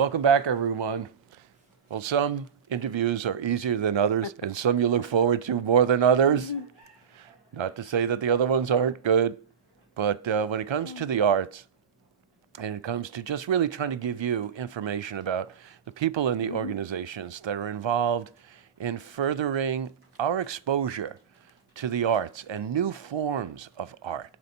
Welcome back, everyone. Well, some interviews are easier than others, and some you look forward to more than others. Not to say that the other ones aren't good, but when it comes to the arts, and it comes to just really trying to give you information about the people and the organizations that are involved in furthering our exposure to the arts and new forms of art,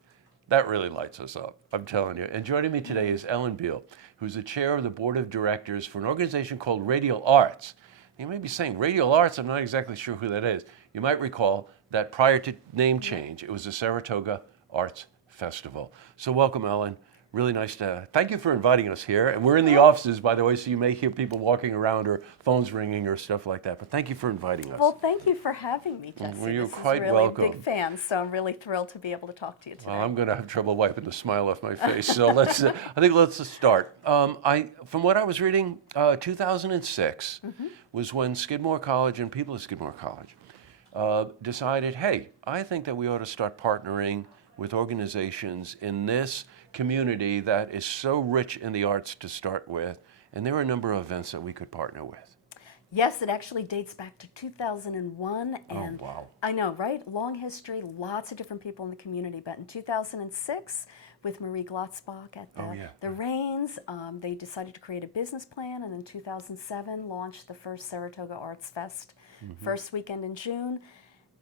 that really lights us up, I'm telling you. And joining me today is Ellen Beal, who's the chair of the board of directors for an organization called Radial Arts. You may be saying, Radial Arts, I'm not exactly sure who that is. You might recall that prior to name change, it was the Saratoga Arts Festival. So welcome, Ellen. Really nice to, thank you for inviting us here. And we're in the offices, by the way, so you may hear people walking around or phones ringing or stuff like that. But thank you for inviting us. Well, thank you for having me, Jesse. Well, you're this quite is really welcome. a big fan, so I'm really thrilled to be able to talk to you today. Well, I'm going to have trouble wiping the smile off my face. So let's, I think let's just start. From what I was reading, 2006 was when Skidmore College and people at Skidmore College decided, hey, I think that we ought to start partnering with organizations in this community that is so rich in the arts to start with, and there are a number of events that we could partner with. Yes, it actually dates back to 2001, and oh, wow. I know, right? Long history, lots of different people in the community, but in 2006, with Marie Glotzbach at the Reins, they decided to create a business plan, and in 2007 launched the first Saratoga Arts Fest, first weekend in June,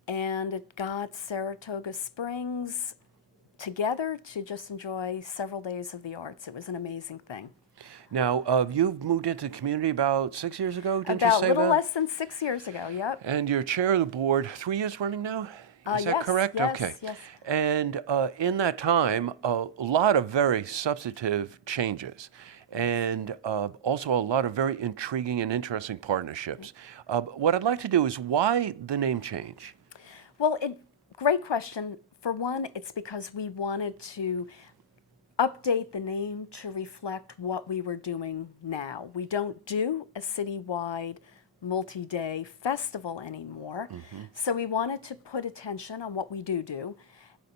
and it got Saratoga Springs together to just enjoy several days of the arts. It was an amazing thing. Now, you've moved into the community about 6 years ago, didn't you say? About a little less than 6 years ago, yep. And you're chair of the board 3 years running now? Is that correct? Yes, okay. yes. And in that time, a lot of very substantive changes and also a lot of very intriguing and interesting partnerships. What I'd like to do is, why the name change? Well, great question. For one, it's because we wanted to update the name to reflect what we were doing now. We don't do a citywide multi-day festival anymore, so we wanted to put attention on what we do.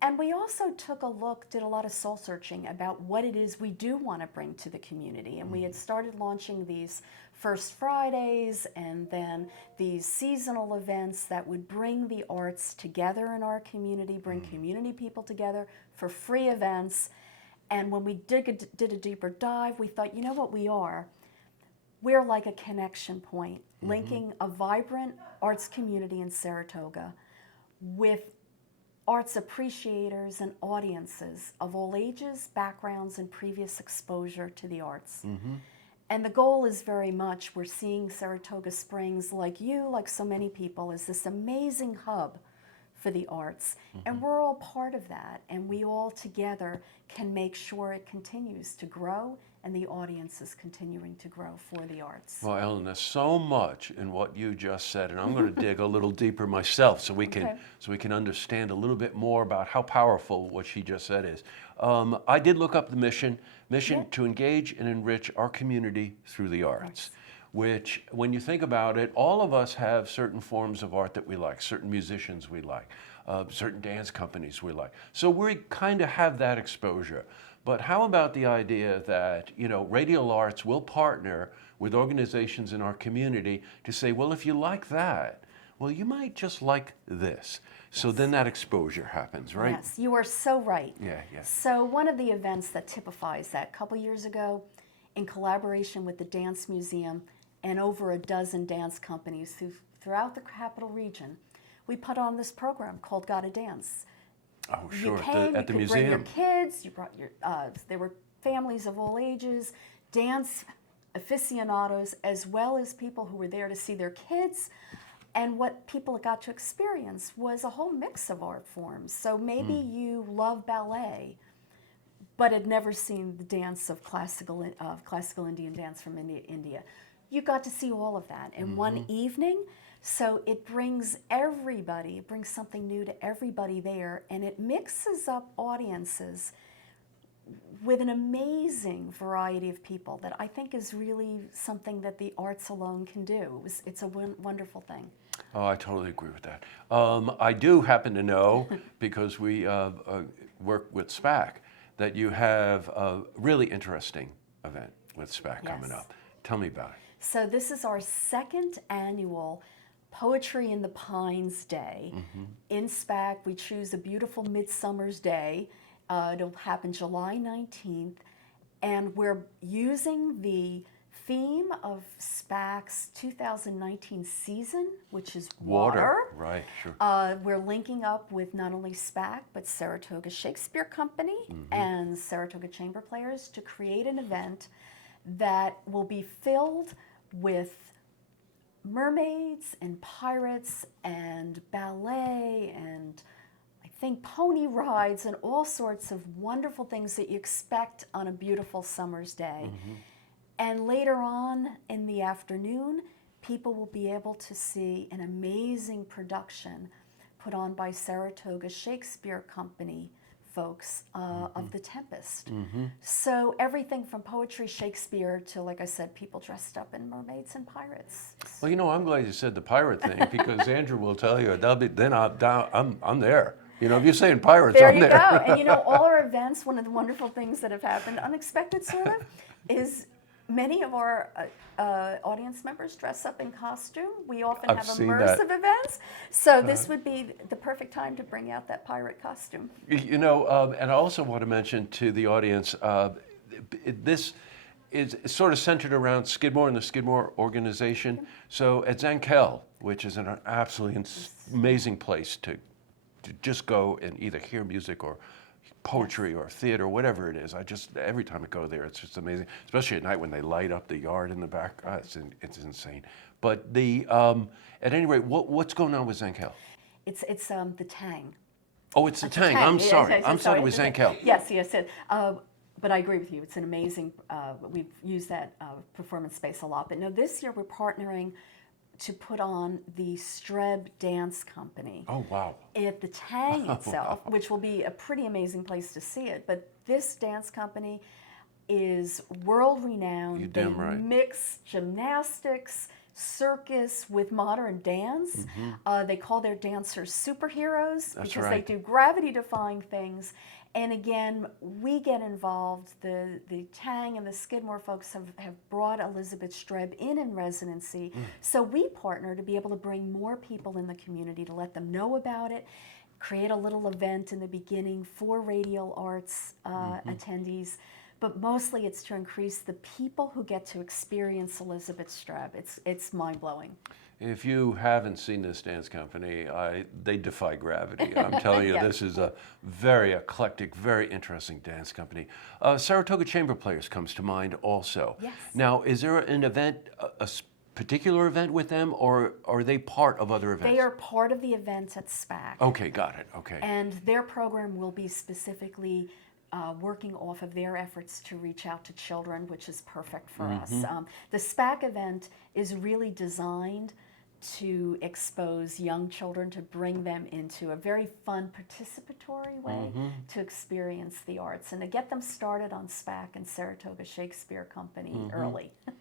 And we also took a look, did a lot of soul searching about what it is we do want to bring to the community. And we had started launching these First Fridays and then these seasonal events that would bring the arts together in our community, bring community people together for free events. And when we did a deeper dive, we thought, you know what we are? We're like a connection point, linking a vibrant arts community in Saratoga with arts appreciators and audiences of all ages, backgrounds, and previous exposure to the arts. And the goal is very much, we're seeing Saratoga Springs, like you, like so many people, as this amazing hub for the arts. And we're all part of that, and we all together can make sure it continues to grow and the audience is continuing to grow for the arts. Well, Ellen, there's so much in what you just said, and I'm going to dig a little deeper myself so we can understand a little bit more about how powerful what she just said is. I did look up the mission to engage and enrich our community through the arts. Which, when you think about it, all of us have certain forms of art that we like, certain musicians we like, certain dance companies we like. So we kind of have that exposure. But how about the idea that, you know, Radial Arts will partner with organizations in our community to say, well, if you like that, well, you might just like this. So then that exposure happens, right? Yes, you are so right. Yeah. So one of the events that typifies that, a couple years ago, in collaboration with the Dance Museum and over a dozen dance companies throughout the Capital Region, we put on this program called Gotta Dance. Oh, sure, You came, at the you could bring your museum. kids, you brought your, there were families of all ages, dance aficionados, as well as people who were there to see their kids. And what people got to experience was a whole mix of art forms. So maybe you love ballet, but had never seen the dance of classical Indian dance from India. You got to see all of that in one evening. So it brings everybody, it brings something new to everybody there, and it mixes up audiences with an amazing variety of people that I think is really something that the arts alone can do. It's a wonderful thing. Oh, I totally agree with that. I do happen to know, because we work with SPAC, that you have a really interesting event with SPAC coming up. Tell me about it. So this is our second annual Poetry in the Pines Day. In SPAC, we choose a beautiful midsummer's day. It'll happen July 19th. And we're using the theme of SPAC's 2019 season, which is water. Right, sure. We're linking up with not only SPAC, but Saratoga Shakespeare Company and Saratoga Chamber Players to create an event that will be filled with mermaids and pirates and ballet and I think pony rides and all sorts of wonderful things that you expect on a beautiful summer's day. And later on in the afternoon, people will be able to see an amazing production put on by Saratoga Shakespeare Company folks of The Tempest. So everything from poetry, Shakespeare, to, like I said, people dressed up in mermaids and pirates. Well, you know, I'm glad you said the pirate thing because Andrew will tell you, then I'm there. You know, if you're saying pirates, There I'm you there. go. And you know, all our events, one of the wonderful things that have happened, unexpected sort of, is many of our audience members dress up in costume. We often I've have seen immersive that. events. So this would be the perfect time to bring out that pirate costume. You know, and I also want to mention to the audience, this is sort of centered around Skidmore and the Skidmore organization. So at Zankel, which is an absolutely amazing place to just go and either hear music or poetry or theater, whatever it is. Every time I go there, it's just amazing, especially at night when they light up the yard in the back. It's insane. But at any rate, what's going on with Zankel? It's the Tang. Oh, it's the Tang. Tang. I'm Yes, sorry. yes, I'm yes, sorry, sorry. with Zankel. Yes. But I agree with you. It's an amazing, we've used that performance space a lot. But no, this year we're partnering to put on the Streb Dance Company. Oh, wow. At the Tang itself, which will be a pretty amazing place to see it. But this dance company is world renowned. You're damn right. Mix gymnastics, circus with modern dance. They call their dancers superheroes because right. they do gravity-defying things. And again, we get involved. The Tang and the Skidmore folks have brought Elizabeth Streb in residency. So we partner to be able to bring more people in the community to let them know about it, create a little event in the beginning for Radial Arts attendees. But mostly it's to increase the people who get to experience Elizabeth Streb. It's mind-blowing. If you haven't seen this dance company, they defy gravity. I'm telling you, Yeah. This is a very eclectic, very interesting dance company. Saratoga Chamber Players comes to mind also. Yes. Now, is there an event, a particular event with them, or are they part of other events? They are part of the events at SPAC. Okay, got it, okay. And their program will be specifically working off of their efforts to reach out to children, which is perfect for us. The SPAC event is really designed to expose young children, to bring them into a very fun, participatory way to experience the arts and to get them started on SPAC and Saratoga Shakespeare Company early. You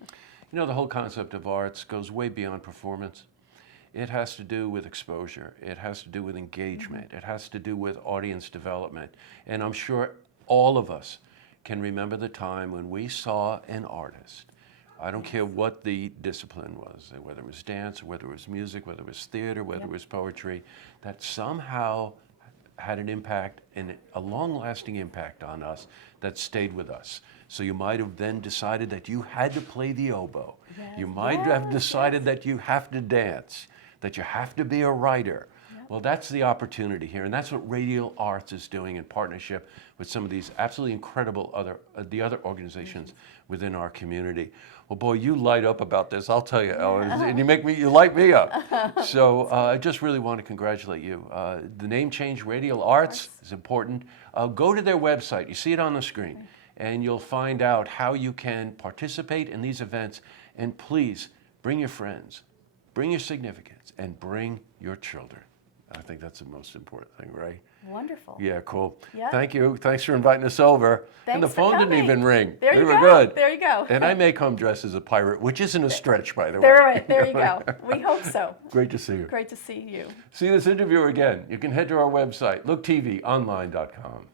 know, the whole concept of arts goes way beyond performance. It has to do with exposure. It has to do with engagement. It has to do with audience development. And I'm sure all of us can remember the time when we saw an artist. I don't care what the discipline was, whether it was dance, or whether it was music, whether it was theater, whether it was poetry, that somehow had an impact, and a long-lasting impact on us that stayed with us. So you might have then decided that you had to play the oboe. You might have decided that you have to dance, that you have to be a writer. Well, that's the opportunity here, and that's what Radial Arts is doing in partnership with some of these absolutely incredible other organizations within our community. Well, boy, you light up about this, I'll tell you, Ellen, and you light me up. So I just really want to congratulate you. The name change, Radial Arts, is important. Go to their website, you see it on the screen, and you'll find out how you can participate in these events. And please, bring your friends, bring your significants, and bring your children. I think that's the most important thing, right? Wonderful. Yeah, cool. Yeah. Thank you. Thanks for inviting us over. And the Thanks for phone didn't coming. even ring. There we you were go. good. There you go. And I may come dressed as a pirate, which isn't a stretch, by the way. There you go. We hope so. Great to see you. Great to see you. See this interview again. You can head to our website, looktvonline.com.